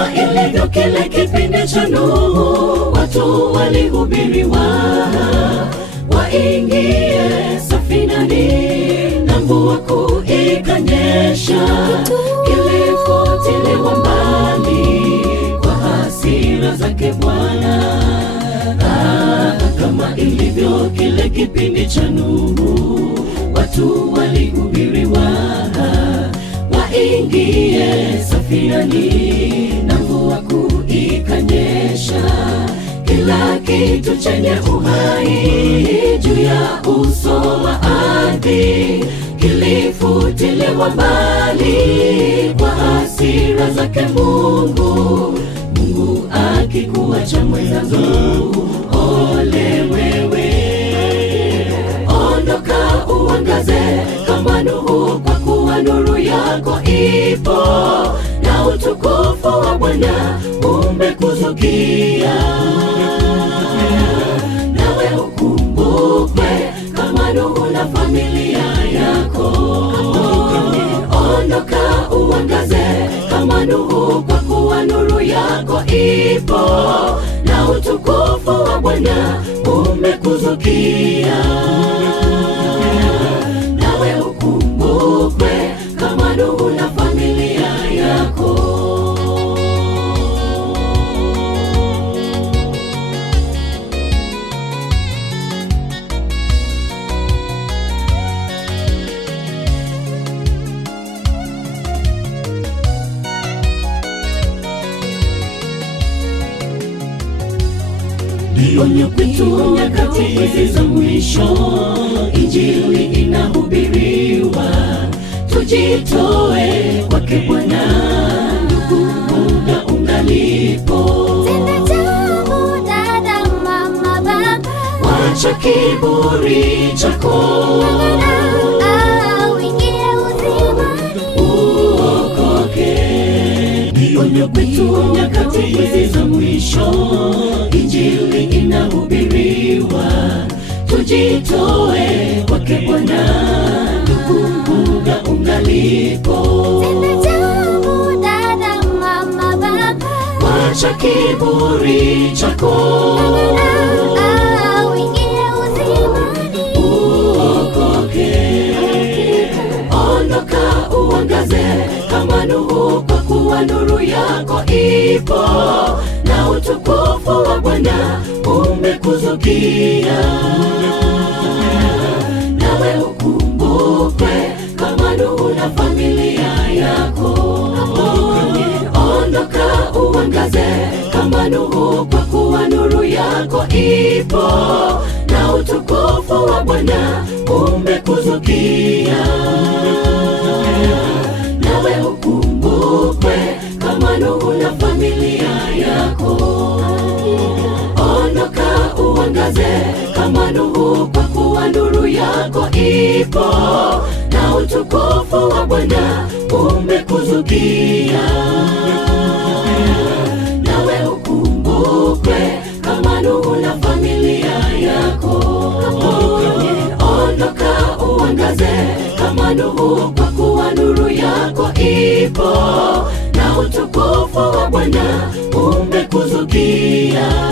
kama ilivyo kile kipindi cha Nuhu, watu walihubiriwa waingie safinani, na mvua kuu ikanyesha, kilifutiliwa mbali kwa hasira zake Bwana. Kama ilivyo kile kipindi cha Nuhu, watu walihubiriwa waingie safinani, na mvua kuu ikanyesha, kila kitu chenye uhai juu ya uso wa ardhi kilifutiliwa mbali kwa hasira zake Mungu. Mungu akikuacha mwenzangu, ole wewe, ondoka uangaze kama Nuhu, kwa kuwa nuru yako ipo na utukufu wa Bwana umekuzukia. Nawe ukumbukwe kama Nuhu na familia yako. Ondoka uangaze kama Nuhu, kwa kuwa nuru yako ipo na utukufu wa Bwana umekuzukia. Nawe ukumbukwe kama Nuhu na familia yako. Onyo kwetu nyakati hizi za mwisho, Injili inahubiriwa, tujitoe kwake Bwana, ndugu, muda ungalipo. Tenda dada, mama, baba, wacha kiburi chako, uingie uzimani, uokoke. Onyo kwetu nyakati hizi za mwisho, Injili inahubiriwa, tujitoe kwake Bwana, ndugu, muda ungalipo. tenda dada, mama, baba, wacha kiburi chako, uingie uzimani, uokoke. Ondoka uangaze kama Nuhu, kwa kuwa nuru yako ipo na utukufu wa Bwana umekuzukia. Nawe ukumbukwe kama Nuhu na familia yako. Ondoka uangaze kama Nuhu, kwa kuwa nuru yako ipo na utukufu wa Bwana umekuzukia. Nawe ukumbukwe kama Nuhu na familia yako. Ondoka uangaze kama Nuhu, kwa kuwa nuru yako ipo na utukufu wa Bwana umekuzukia. Nawe ukumbukwe kama Nuhu na familia yako. Ondoka uangaze kama Nuhu, kwa kuwa nuru yako ipo na utukufu wa Bwana umekuzukia.